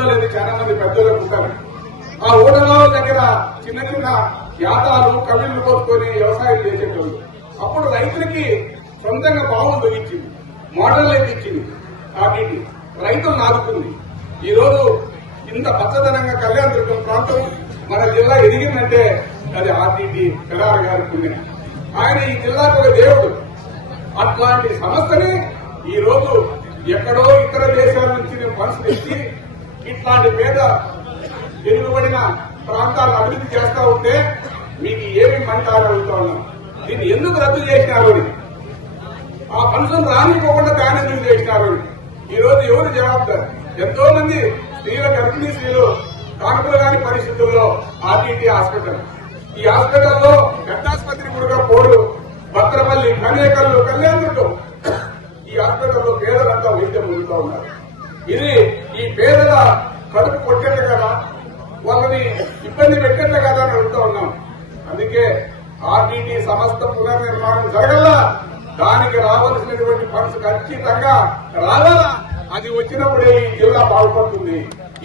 లేదు చాలా మంది పెద్దలకు ఉంటారు ఆ ఊడలో దగ్గర చిన్న చిన్న యాతాలు కవిళ్ళు కోసుకొని వ్యవసాయం చేసేటోళ్ళు. అప్పుడు రైతులకి సొంతంగా బావులు తొలగించింది మోడల్ అయితే ఇచ్చింది. కాబట్టి రైతులు నాదుకుంది ఈ రోజు ఇంత పచ్చదనంగా కళ్యాణ దుర్గం ప్రాంతం మన జిల్లా ఎదిగిందంటే అది ఆర్టీటీ పిల్లార గారి పుణ్యం. ఆయన ఈ జిల్లాకు ఒక దేవుడు. అట్లాంటి సంస్థని ఈ రోజు ఎక్కడో ఇతర దేశాల నుంచి ఫండ్స్ తెచ్చి ఇట్లాంటి పేద వెనుకబడిన ప్రాంతాలను అభివృద్ధి చేస్తా ఉంటే మీకు ఏమి మంటారు అడుగుతా ఉన్నాం? దీన్ని ఎందుకు రద్దు చేసినారు అని? ఆ ఫండ్స్ రానిపోకుండా బ్యాన్ ఎందుకు చేసినారు అని. ఈ రోజు ఎవరు జవాబుదారు? ఎంతో మంది స్త్రీల గర్భిణీ స్త్రీలు కానుకలు కాని పరిస్థితుల్లో ఆర్టీటీ హాస్పిటల్. ఈ హాస్పిటల్లో పెద్దాసుపత్రి కూడా పోడు భద్రపల్లి కనేకల్లు కళ్యాణుడు ఈ హాస్పిటల్లో పేదలంతా వైద్యం పొందుతూ ఉన్నారు ఇది పేదల కడుపు కొట్టేట కదా వాళ్ళని ఇబ్బంది పెట్టేట కదా అని అడుగుతా ఉన్నాం. అందుకే ఆర్టీటీ సమస్త పునర్నిర్మాణం జరగల్లా. దానికి రావాల్సినటువంటి ఫండ్స్ ఖచ్చితంగా రావాలా అది వచ్చినప్పుడే ఈ జిల్లా బాగుపడుతుంది.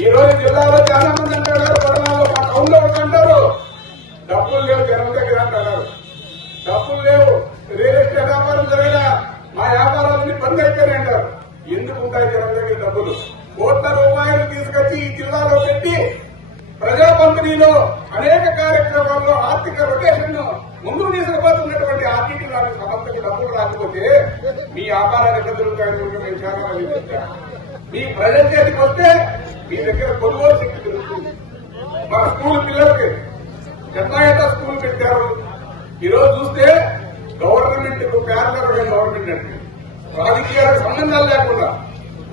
ఈ రోజు జిల్లాలో చాలా మంది అంటారు కరోనాలో మా టౌన్లో అంటారు. డబ్బులు లేవు జనం దగ్గర అంటారు. డబ్బులు లేవు రియల్ ఎస్టేట్ వ్యాపారం జరగలే. మా వ్యాపారాలన్నీ బంద్ అయిపోయినాయి అంటారు. ఎందుకు ఉంటాయి జనం దగ్గర డబ్బులు? కోట్ల రూపాయలు తీసుకొచ్చి ఈ జిల్లాలో పెట్టి ప్రజా పంపిణీలో అనేక కార్యక్రమాల్లో ఆర్థిక రొటేషన్ ముందుకు తీసుకుపోతున్నటువంటి ఆర్థిక లాంటి డబ్బులు రాకపోతే మీ వ్యాపారాలు ఎక్కడ దొరుకుతాయని కూడా మేము చాలా మీ ప్రజల చేతికి వస్తే మీ దగ్గర కొనుగోలు శక్తి దొరుకుతుంది. మా స్కూల్ పిల్లలకి ఎట్లా స్కూల్ పెట్టారు? ఈ రోజు చూస్తే గవర్నమెంట్కు ప్యారలర్ గవర్నమెంట్ అంటే. రాజకీయాలకు సంబంధాలు లేకుండా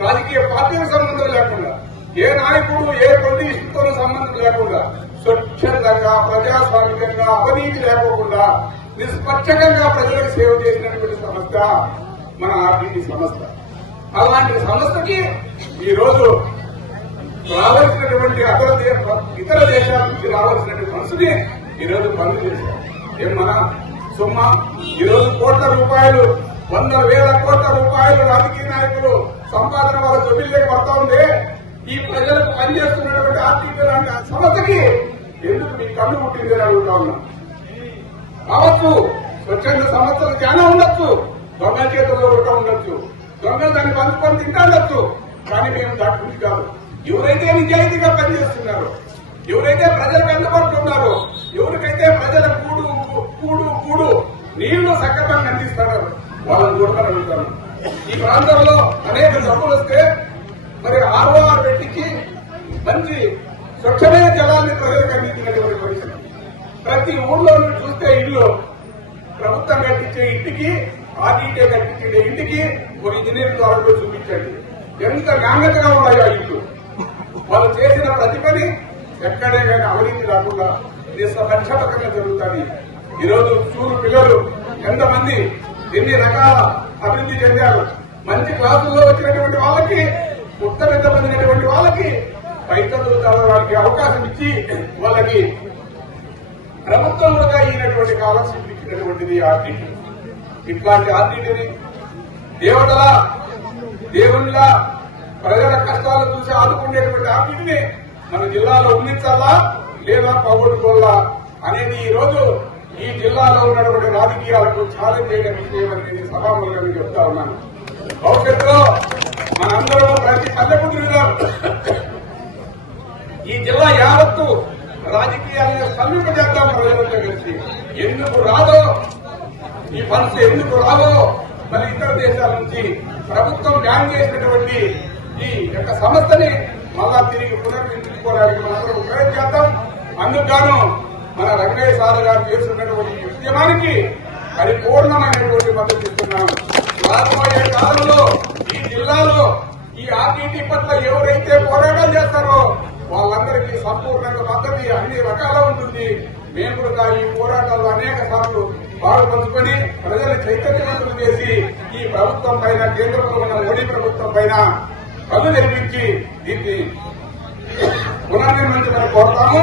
రాజకీయ పార్టీలకు సంబంధం లేకుండా ఏ నాయకుడు ఏ పొలిటీషియన్తో సంబంధం లేకుండా స్వచ్ఛందంగా ప్రజాస్వామికంగా అవినీతి లేకోకుండా నిష్పక్షంగా ప్రజలకు సేవ చేసినటువంటి సంస్థ మన ఆర్టీటీ సంస్థ. అలాంటి సంస్థకి ఈ రోజు రావాల్సినటువంటి అతర ఇతర దేశాల నుంచి రావాల్సినటువంటి మనసుని ఈ రోజు బంద్ చేశారు. ఏం మన సొమ్మ? ఈ కోట్ల రూపాయలు వందల వేల కోట్ల రూపాయలు రాజకీయ నాయకులు సంపాదన వాళ్ళ జొబిల్లోకి పడతా ఉంది ఈ ప్రజలకు పనిచేస్తున్నటువంటి ఆర్టీసీ లాంటి ఆ సంస్థకి ఎందుకు మీ కళ్ళు పుట్టింది అని అడుగుతా ఉన్నా. కావచ్చు స్వచ్ఛంద సంస్థలు చాలా ఉండొచ్చు దొంగ చేతుల్లో కూడా ఉండొచ్చు. దొంగలు దాన్ని పంచుకొని తింటా ఉండొచ్చు కానీ మేము దాటుకుంది కాదు. ఎవరైతే నిజాయితీగా పనిచేస్తున్నారో ఎవరైతే ప్రజలకు అందుబాటులో ఉన్నారో ఎవరికైతే ప్రజల కూడు కూడు కూడు నీళ్ళు సక్రమంగా అందిస్తారో వాళ్ళని కూడా మనం అడుగుతాను ఈ ప్రాంతంలో అనేక జబ్బులు వస్తే మరి ఆర్ఓఆర్ పెట్టించి మంచి స్వచ్ఛమైన జలాన్ని ప్రజలకు అందించినటువంటి పరిస్థితి. ప్రతి ఊళ్ళో చూస్తే ఇల్లు ప్రభుత్వం కట్టించే ఇంటికి ఆర్టీటీ కట్టించే ఇంటికి ఒక ఇంజనీర్ ద్వారా చూపించండి. ఎంత నాణ్యతగా ఉన్నాయో ఆ ఇల్లు. వాళ్ళు చేసిన ప్రతి పని ఎక్కడే కానీ అవినీతి రాకుండా నిస్పక్షపాతంగా జరుగుతుంది. ఈరోజు చూరు పిల్లలు ఎంతమంది ఎన్ని రకాల అభివృద్ధి చెందారు. మంచి క్లాసుల్లో వచ్చినటువంటి వాళ్ళకి ఉత్తమిత పొందినటువంటి వాళ్ళకి పై చదువులు చదవడానికి అవకాశం ఇచ్చి వాళ్ళకి ప్రభుత్వం అయినటువంటి ఈయనటువంటి స్కాలర్షిప్ ఇచ్చినటువంటిది ఆర్టీటీ ఇట్లాంటి ఆర్టీటీని దేవతల దేవుళ్ళ ప్రజల కష్టాలు చూసి ఆదుకునేటువంటి ఆర్టీటీని మన జిల్లాలో ఉండించాలా లేదా పోగొట్టుకోవాలా అనేది ఈ రోజు ఈ జిల్లాలో ఉన్నటువంటి రాజకీయాలకు ఛాలెంజ్ చేయడం విషయం అనేది సభాములుగా మీకు చెప్తా ఉన్నాను. భవిష్యత్తులో మనందరం ప్రతి పల్లెకుంటున్నాం ఈ జిల్లా యావత్తు రాజకీయాలను సమీపజేద్దాం ప్రజలంతా కలిసి ఎందుకు రాదో ఈ ఫండ్స్ ఎందుకు రావో మరి ఇతర దేశాల నుంచి ప్రభుత్వం బ్యాన్ చేసినటువంటి ఈ యొక్క సంస్థని మళ్ళా తిరిగి పునర్నిర్మించుకోవడానికి మనందరం ప్రయత్నం చేద్దాం అందుకు గాను మన రంగయ్య సార్ గారు చేస్తున్నటువంటి ఉద్యమానికి పరిపూర్ణమైనటువంటి మద్దతు ఇస్తున్నాం రాబోయే కాలంలో ఈ జిల్లాలో ఈ ఆర్టీటీ పట్ల ఎవరైతే పోరాటం చేస్తారో వాళ్ళందరికీ సంపూర్ణంగా మద్దతు అన్ని రకాల ఉంటుంది. మేము కూడా ఈ పోరాటాల్లో అనేక సార్లు పాల్పంచుకొని ప్రజల్ని చైతన్యవంతులు చేసి ఈ ప్రభుత్వం పైన కేంద్రంలో ఉన్న మోడీ ప్రభుత్వం పైన కళ్ళు నిర్మించి దీన్ని పునర్నిర్మించమని కోరుతాము.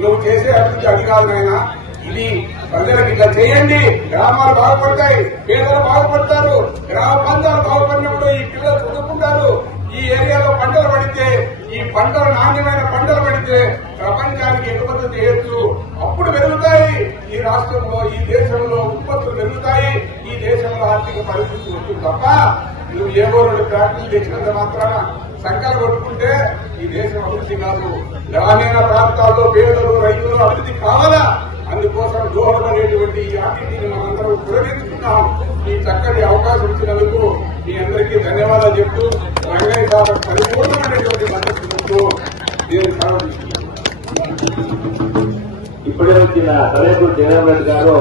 నువ్వు చేసే అభివృద్ధి అది కాదు నాయన ఇది ప్రజలకు ఇట్లా చేయండి. గ్రామాలు బాగుపడతాయి పేదలు బాగుపడతారు గ్రామ పంచాలు బాగుపడినప్పుడు ఈ పిల్లలు చదువుకుంటారు. ఈ ఏరియాలో పంటలు పడితే ఈ పంటలు నాణ్యమైన పంటలు పడితే ప్రపంచానికి ఎగుమతి చేయొచ్చు అప్పుడు పెరుగుతాయి. ఈ రాష్ట్రంలో ఈ దేశంలో ఉత్పత్తులు పెరుగుతాయి. ఈ దేశంలో ఆర్థిక పరిస్థితి వస్తుంది తప్ప నువ్వు ఏవో రెండు ఫ్యాక్టరీలు తెచ్చినంత మాత్రాన సంఖ్యలు కొట్టుకుంటే ఈ దేశం అభివృద్ధి కాదు. గ్రామీణ ప్రాంతాల్లో పేదలు రైతులు అభివృద్ధి కావాలా? అందుకోసం దోహదపడేటువంటి ఈ ఆర్టీని మనందరం ఉపయోగించుకున్నాం ఈ చక్కటి అవకాశం ఇచ్చినందుకు మీ అందరికీ ధన్యవాదాలు చెప్తూ రంగయ్య సార్ పరిపూర్ణమైనటువంటి మద్దతు ఇస్తూ నేను సెలవు ఇప్పుడే వచ్చిన తలేపూర్ జగన్ రెడ్డి గారు